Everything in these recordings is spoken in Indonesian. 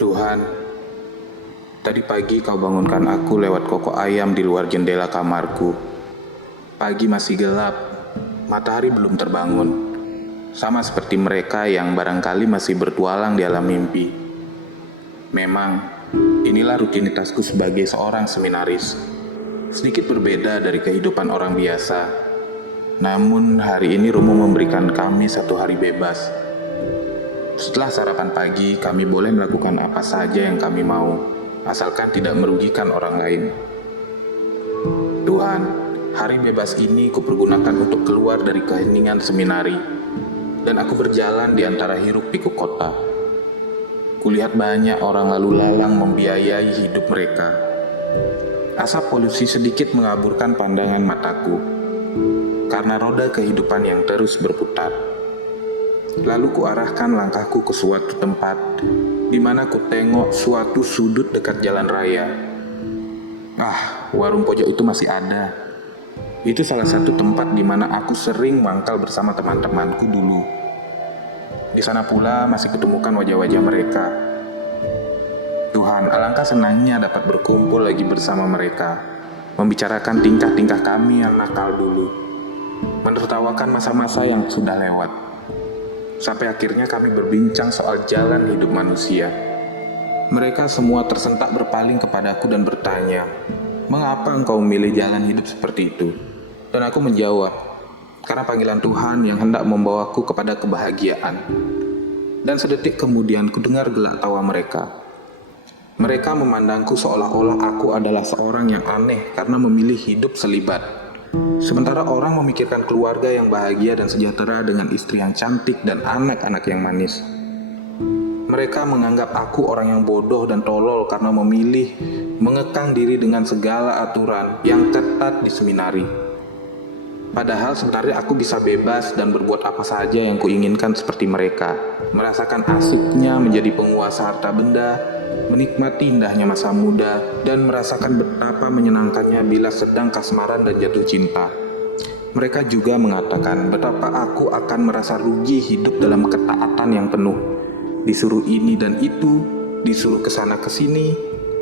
Tuhan, tadi pagi kau bangunkan aku lewat kokok ayam di luar jendela kamarku. Pagi masih gelap, matahari belum terbangun. Sama seperti mereka yang barangkali masih bertualang di alam mimpi. Memang, inilah rutinitasku sebagai seorang seminaris. Sedikit berbeda dari kehidupan orang biasa. Namun hari ini Romo memberikan kami satu hari bebas. Setelah sarapan pagi, kami boleh melakukan apa saja yang kami mau, asalkan tidak merugikan orang lain. Tuhan, hari bebas ini kupergunakan untuk keluar dari keheningan seminari, dan aku berjalan di antara hiruk pikuk kota. Kulihat banyak orang lalu lalang membiayai hidup mereka. Asap polusi sedikit mengaburkan pandangan mataku, karena roda kehidupan yang terus berputar. Lalu kuarahkan langkahku ke suatu tempat di mana ku tengok suatu sudut dekat jalan raya. Warung pojok itu masih ada. Itu salah satu tempat di mana aku sering mangkal bersama teman-temanku dulu. Di sana pula masih kutemukan wajah-wajah mereka. Tuhan, alangkah senangnya dapat berkumpul lagi bersama mereka, membicarakan tingkah-tingkah kami yang nakal dulu, menertawakan masa-masa yang sudah lewat. Sampai akhirnya kami berbincang soal jalan hidup manusia. Mereka semua tersentak berpaling kepadaku dan bertanya, "Mengapa engkau memilih jalan hidup seperti itu?" Dan aku menjawab, "Karena panggilan Tuhan yang hendak membawaku kepada kebahagiaan." Dan sedetik kemudian kudengar gelak tawa mereka. Mereka memandangku seolah-olah aku adalah seorang yang aneh karena memilih hidup selibat. Sementara orang memikirkan keluarga yang bahagia dan sejahtera dengan istri yang cantik dan anak-anak yang manis. Mereka menganggap aku orang yang bodoh dan tolol karena memilih mengekang diri dengan segala aturan yang ketat di seminari. Padahal sebenarnya aku bisa bebas dan berbuat apa saja yang kuinginkan seperti mereka. Merasakan asiknya menjadi penguasa harta benda, menikmati indahnya masa muda, dan merasakan betapa menyenangkannya bila sedang kasmaran dan jatuh cinta. Mereka juga mengatakan betapa aku akan merasa rugi hidup dalam ketaatan yang penuh. Disuruh ini dan itu, disuruh kesana kesini,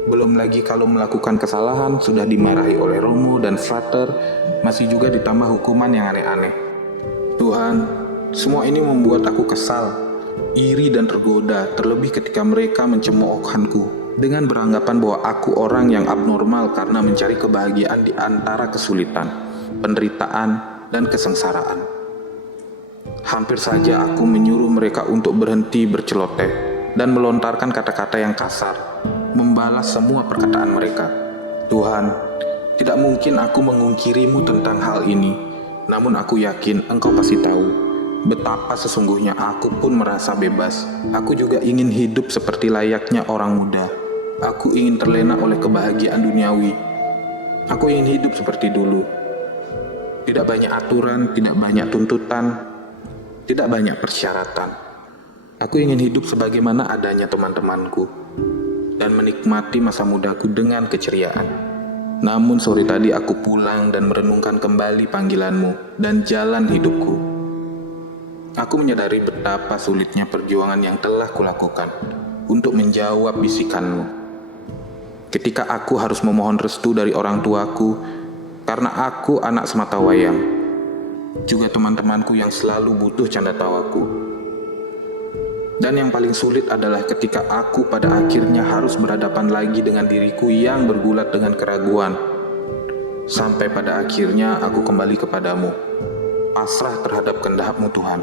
belum lagi kalau melakukan kesalahan sudah dimarahi oleh Romo dan Frater, masih juga ditambah hukuman yang aneh-aneh. Tuhan, semua ini membuat aku kesal, iri dan tergoda, terlebih ketika mereka mencemoohkanku dengan beranggapan bahwa aku orang yang abnormal karena mencari kebahagiaan di antara kesulitan, penderitaan, dan kesengsaraan. Hampir saja aku menyuruh mereka untuk berhenti berceloteh dan melontarkan kata-kata yang kasar, membalas semua perkataan mereka. Tuhan, tidak mungkin aku mengungkirimu tentang hal ini, namun aku yakin engkau pasti tahu betapa sesungguhnya aku pun merasa bebas. Aku juga ingin hidup seperti layaknya orang muda. Aku ingin terlena oleh kebahagiaan duniawi. Aku ingin hidup seperti dulu. Tidak banyak aturan, tidak banyak tuntutan, tidak banyak persyaratan. Aku ingin hidup sebagaimana adanya teman-temanku dan menikmati masa mudaku dengan keceriaan. Namun sore tadi aku pulang dan merenungkan kembali panggilanmu dan jalan hidupku. Aku menyadari betapa sulitnya perjuangan yang telah kulakukan untuk menjawab bisikanmu. Ketika aku harus memohon restu dari orang tuaku karena aku anak sematawayang, juga teman-temanku yang selalu butuh canda tawaku. Dan yang paling sulit adalah ketika aku pada akhirnya harus berhadapan lagi dengan diriku yang bergulat dengan keraguan. Sampai pada akhirnya aku kembali kepadamu, pasrah terhadap kehendak-Mu Tuhan.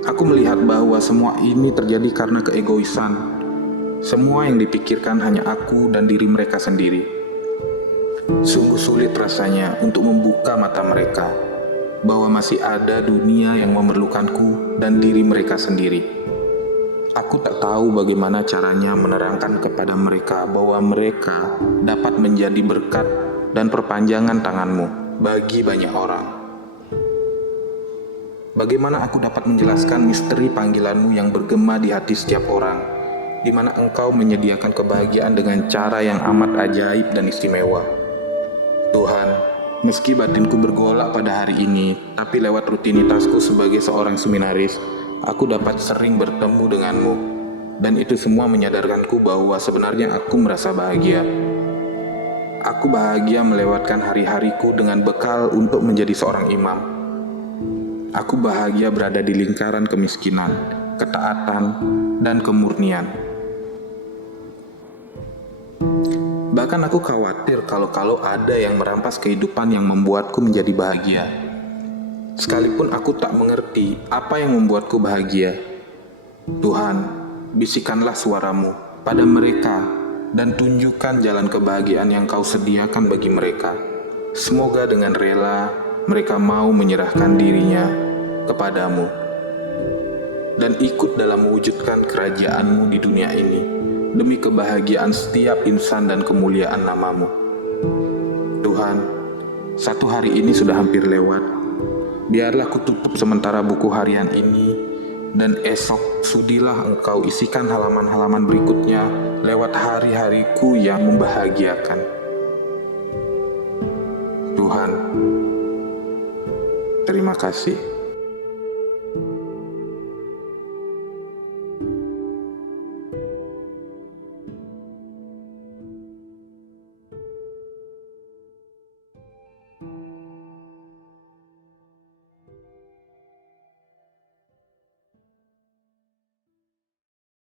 Aku melihat bahwa semua ini terjadi karena keegoisan. Semua yang dipikirkan hanya aku dan diri mereka sendiri. Sungguh sulit rasanya untuk membuka mata mereka bahwa masih ada dunia yang memerlukanku dan diri mereka sendiri. Aku tak tahu bagaimana caranya menerangkan kepada mereka bahwa mereka dapat menjadi berkat dan perpanjangan tanganmu bagi banyak orang. Bagaimana aku dapat menjelaskan misteri panggilanmu yang bergema di hati setiap orang, di mana engkau menyediakan kebahagiaan dengan cara yang amat ajaib dan istimewa. Tuhan, meski batinku bergolak pada hari ini, tapi lewat rutinitasku sebagai seorang seminaris, aku dapat sering bertemu denganmu, dan itu semua menyadarkanku bahwa sebenarnya aku merasa bahagia. Aku bahagia melewatkan hari-hariku dengan bekal untuk menjadi seorang imam. Aku bahagia berada di lingkaran kemiskinan, ketaatan, dan kemurnian. Bahkan aku khawatir kalau ada yang merampas kehidupan yang membuatku menjadi bahagia. Sekalipun aku tak mengerti apa yang membuatku bahagia. Tuhan, bisikanlah suaramu pada mereka dan tunjukkan jalan kebahagiaan yang Kau sediakan bagi mereka. Semoga dengan rela mereka mau menyerahkan dirinya kepadamu dan ikut dalam mewujudkan kerajaan-Mu di dunia ini demi kebahagiaan setiap insan dan kemuliaan nama-Mu. Tuhan, satu hari ini sudah hampir lewat. Biarlah ku tutup sementara buku harian ini, dan esok sudilah Engkau isikan halaman-halaman berikutnya lewat hari-hariku yang membahagiakan. Tuhan, terima kasih.